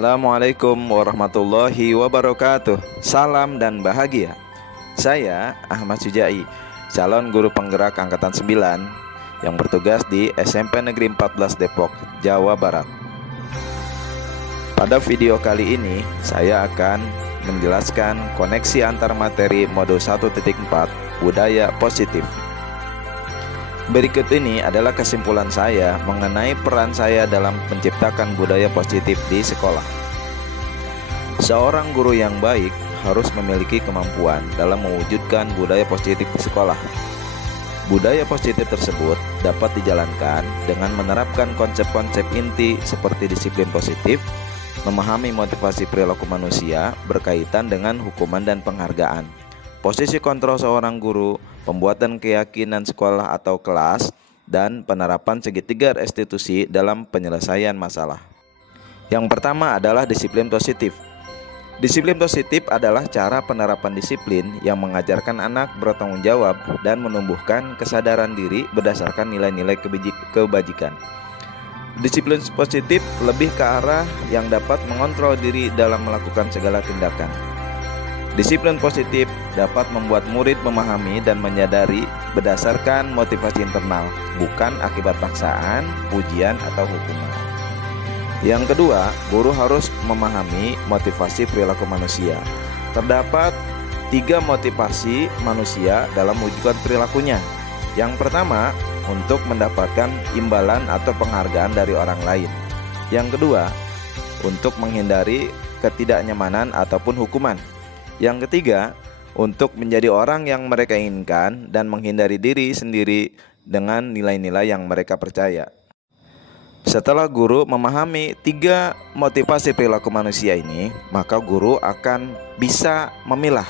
Assalamualaikum warahmatullahi wabarakatuh. Salam dan bahagia. Saya Ahmad Sujai, calon guru penggerak angkatan 9 yang bertugas di SMP Negeri 14 Depok, Jawa Barat. Pada video kali ini saya akan menjelaskan koneksi antar materi modul 1.4 budaya positif. Berikut ini adalah kesimpulan saya mengenai peran saya dalam menciptakan budaya positif di sekolah. Seorang guru yang baik harus memiliki kemampuan dalam mewujudkan budaya positif di sekolah. Budaya positif tersebut dapat dijalankan dengan menerapkan konsep-konsep inti seperti disiplin positif, memahami motivasi perilaku manusia berkaitan dengan hukuman dan penghargaan, posisi kontrol seorang guru, pembuatan keyakinan sekolah atau kelas, dan penerapan segitiga restitusi dalam penyelesaian masalah. Yang pertama adalah disiplin positif. Disiplin positif adalah cara penerapan disiplin yang mengajarkan anak bertanggung jawab dan menumbuhkan kesadaran diri berdasarkan nilai-nilai kebajikan. Disiplin positif lebih ke arah yang dapat mengontrol diri dalam melakukan segala tindakan. Disiplin positif dapat membuat murid memahami dan menyadari berdasarkan motivasi internal, bukan akibat paksaan, pujian, atau hukuman. Yang kedua, guru harus memahami motivasi perilaku manusia. Terdapat 3 motivasi manusia dalam mewujudkan perilakunya. Yang pertama, untuk mendapatkan imbalan atau penghargaan dari orang lain. Yang kedua, untuk menghindari ketidaknyamanan ataupun hukuman. Yang ketiga, untuk menjadi orang yang mereka inginkan dan menghindari diri sendiri dengan nilai-nilai yang mereka percaya. Setelah guru memahami 3 motivasi perilaku manusia ini, maka guru akan bisa memilah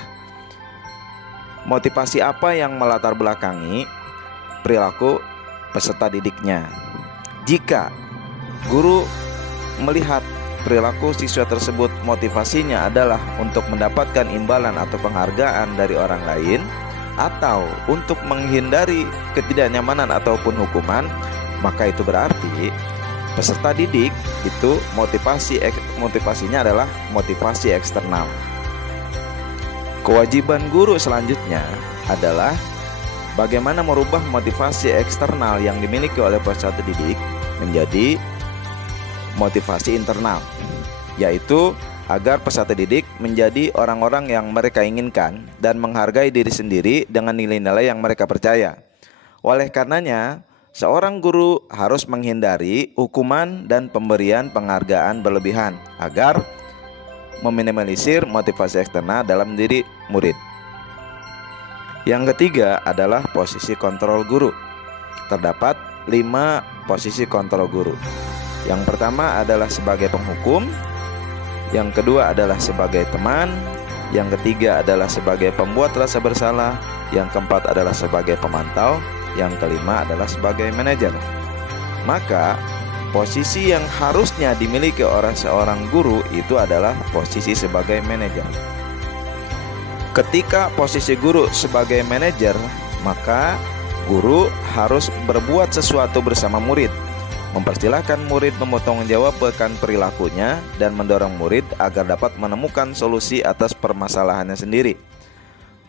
motivasi apa yang melatar belakangi perilaku peserta didiknya. Jika guru melihat perilaku siswa tersebut motivasinya adalah untuk mendapatkan imbalan atau penghargaan dari orang lain, atau untuk menghindari ketidaknyamanan ataupun hukuman, maka itu berarti peserta didik itu motivasinya adalah motivasi eksternal. Kewajiban guru selanjutnya adalah bagaimana merubah motivasi eksternal yang dimiliki oleh peserta didik menjadi motivasi internal, yaitu agar peserta didik menjadi orang-orang yang mereka inginkan dan menghargai diri sendiri dengan nilai-nilai yang mereka percaya. Oleh karenanya, seorang guru harus menghindari hukuman dan pemberian penghargaan berlebihan agar meminimalisir motivasi eksternal dalam diri murid. Yang ketiga adalah posisi kontrol guru. Terdapat 5 posisi kontrol guru. Yang pertama adalah sebagai penghukum, yang kedua adalah sebagai teman, yang ketiga adalah sebagai pembuat rasa bersalah, yang keempat adalah sebagai pemantau, yang kelima adalah sebagai manajer. Maka posisi yang harusnya dimiliki oleh seorang guru itu adalah posisi sebagai manajer. Ketika posisi guru sebagai manajer, maka guru harus berbuat sesuatu bersama murid, mempersilahkan murid mempertanggungjawabkan perilakunya dan mendorong murid agar dapat menemukan solusi atas permasalahannya sendiri.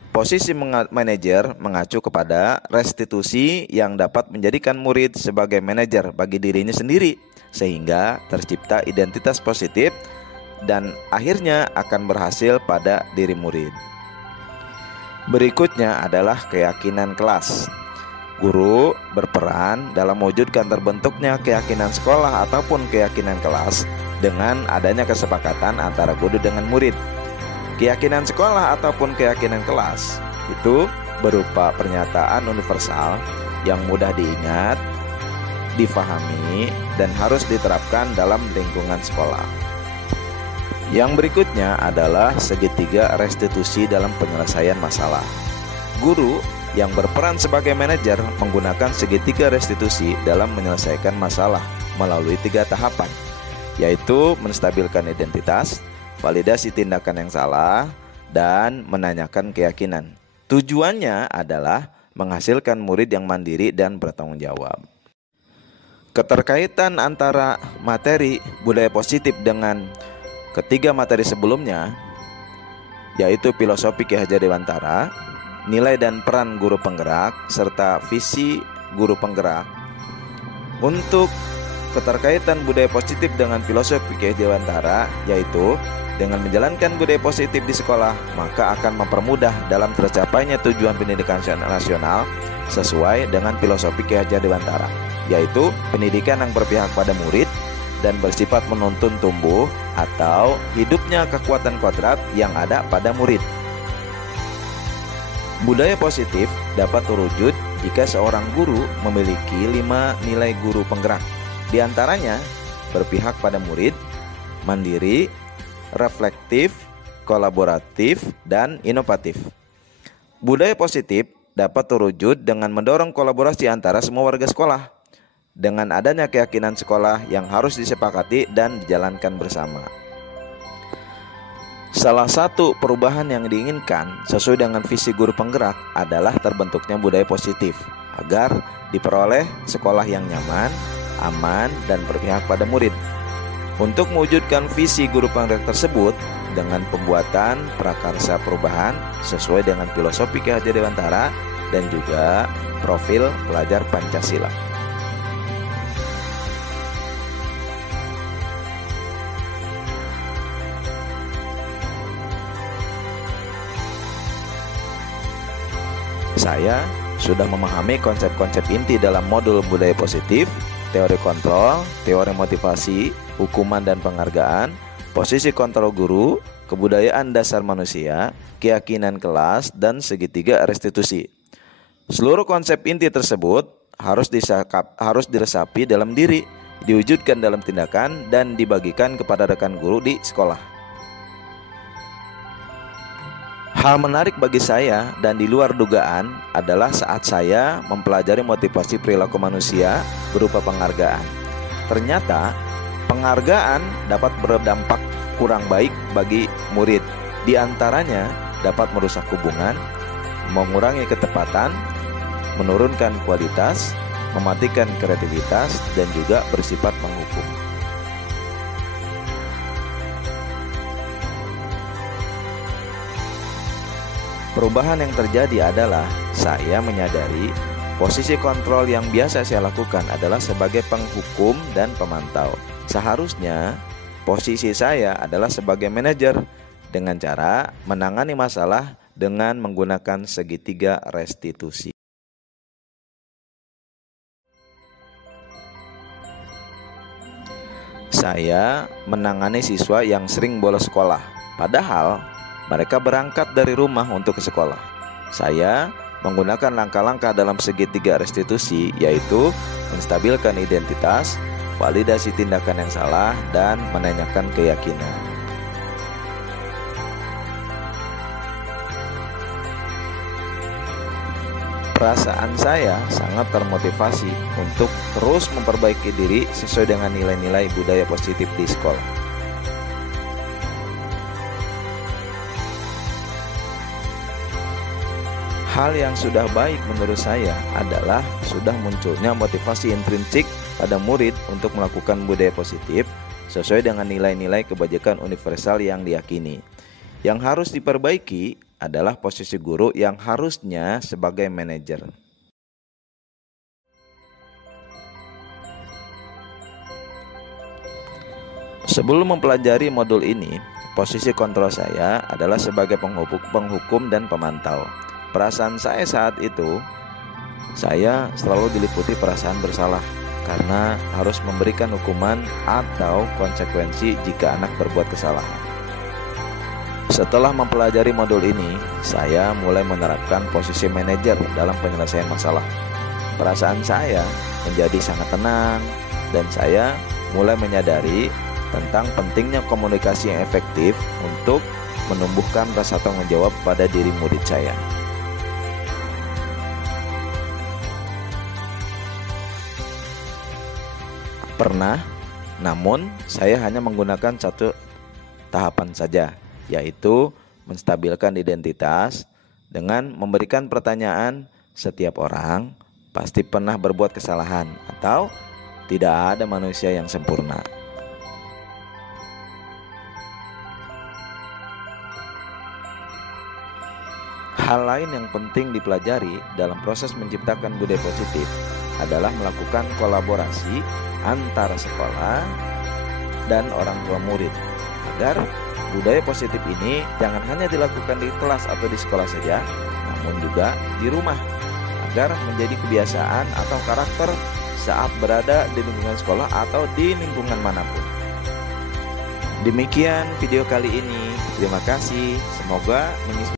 Posisi manajer mengacu kepada restitusi yang dapat menjadikan murid sebagai manajer bagi dirinya sendiri, sehingga tercipta identitas positif dan akhirnya akan berhasil pada diri murid. Berikutnya adalah keyakinan kelas. Guru berperan dalam mewujudkan terbentuknya keyakinan sekolah ataupun keyakinan kelas dengan adanya kesepakatan antara guru dengan murid. Keyakinan sekolah ataupun keyakinan kelas itu berupa pernyataan universal yang mudah diingat, difahami, dan harus diterapkan dalam lingkungan sekolah. Yang berikutnya adalah segitiga restitusi dalam penyelesaian masalah. Guru yang berperan sebagai manajer menggunakan segitiga restitusi dalam menyelesaikan masalah melalui 3 tahapan, yaitu menstabilkan identitas, validasi tindakan yang salah, dan menanyakan keyakinan. Tujuannya adalah menghasilkan murid yang mandiri dan bertanggung jawab. Keterkaitan antara materi budaya positif dengan ketiga materi sebelumnya, yaitu filosofi Ki Hajar Dewantara, nilai dan peran guru penggerak, serta visi guru penggerak. Untuk keterkaitan budaya positif dengan filosofi Ki Hajar Dewantara, yaitu dengan menjalankan budaya positif di sekolah, maka akan mempermudah dalam tercapainya tujuan pendidikan nasional sesuai dengan filosofi Ki Hajar Dewantara, yaitu pendidikan yang berpihak pada murid dan bersifat menuntun tumbuh atau hidupnya kekuatan kodrat yang ada pada murid. Budaya positif dapat terwujud jika seorang guru memiliki 5 nilai guru penggerak. Di antaranya berpihak pada murid, mandiri, reflektif, kolaboratif, dan inovatif. Budaya positif dapat terwujud dengan mendorong kolaborasi antara semua warga sekolah, dengan adanya keyakinan sekolah yang harus disepakati dan dijalankan bersama. Salah satu perubahan yang diinginkan sesuai dengan visi guru penggerak adalah terbentuknya budaya positif agar diperoleh sekolah yang nyaman, aman, dan berpihak pada murid. Untuk mewujudkan visi guru penggerak tersebut dengan pembuatan prakarsa perubahan sesuai dengan filosofi Ki Hajar Dewantara dan juga profil pelajar Pancasila. Saya sudah memahami konsep-konsep inti dalam modul budaya positif, teori kontrol, teori motivasi, hukuman dan penghargaan, posisi kontrol guru, kebudayaan dasar manusia, keyakinan kelas, dan segitiga restitusi. Seluruh konsep inti tersebut harus diresapi dalam diri, diwujudkan dalam tindakan, dan dibagikan kepada rekan guru di sekolah. Hal menarik bagi saya dan di luar dugaan adalah saat saya mempelajari motivasi perilaku manusia berupa penghargaan. Ternyata penghargaan dapat berdampak kurang baik bagi murid. Di antaranya dapat merusak hubungan, mengurangi ketepatan, menurunkan kualitas, mematikan kreativitas, dan juga bersifat menghukum. Perubahan yang terjadi adalah saya menyadari posisi kontrol yang biasa saya lakukan adalah sebagai penghukum dan pemantau. Seharusnya posisi saya adalah sebagai manajer dengan cara menangani masalah dengan menggunakan segitiga restitusi. Saya menangani siswa yang sering bolos sekolah, padahal mereka berangkat dari rumah untuk ke sekolah. Saya menggunakan langkah-langkah dalam segitiga restitusi, yaitu menstabilkan identitas, validasi tindakan yang salah, dan menanyakan keyakinan. Perasaan saya sangat termotivasi untuk terus memperbaiki diri sesuai dengan nilai-nilai budaya positif di sekolah. Hal yang sudah baik menurut saya adalah sudah munculnya motivasi intrinsik pada murid untuk melakukan budaya positif sesuai dengan nilai-nilai kebajikan universal yang diyakini. Yang harus diperbaiki adalah posisi guru yang harusnya sebagai manajer. Sebelum mempelajari modul ini, posisi kontrol saya adalah sebagai penghukum dan pemantau. Perasaan saya saat itu, saya selalu diliputi perasaan bersalah karena harus memberikan hukuman atau konsekuensi jika anak berbuat kesalahan. Setelah mempelajari modul ini, saya mulai menerapkan posisi manajer dalam penyelesaian masalah. Perasaan saya menjadi sangat tenang dan saya mulai menyadari tentang pentingnya komunikasi yang efektif untuk menumbuhkan rasa tanggung jawab pada diri murid saya. Pernah, namun saya hanya menggunakan satu tahapan saja, yaitu menstabilkan identitas dengan memberikan pertanyaan, setiap orang pasti pernah berbuat kesalahan atau tidak ada manusia yang sempurna. Hal lain yang penting dipelajari dalam proses menciptakan budaya positif adalah melakukan kolaborasi antara sekolah dan orang tua murid, agar budaya positif ini jangan hanya dilakukan di kelas atau di sekolah saja, namun juga di rumah, agar menjadi kebiasaan atau karakter saat berada di lingkungan sekolah atau di lingkungan manapun. Demikian video kali ini. Terima kasih. Semoga menginspirasi.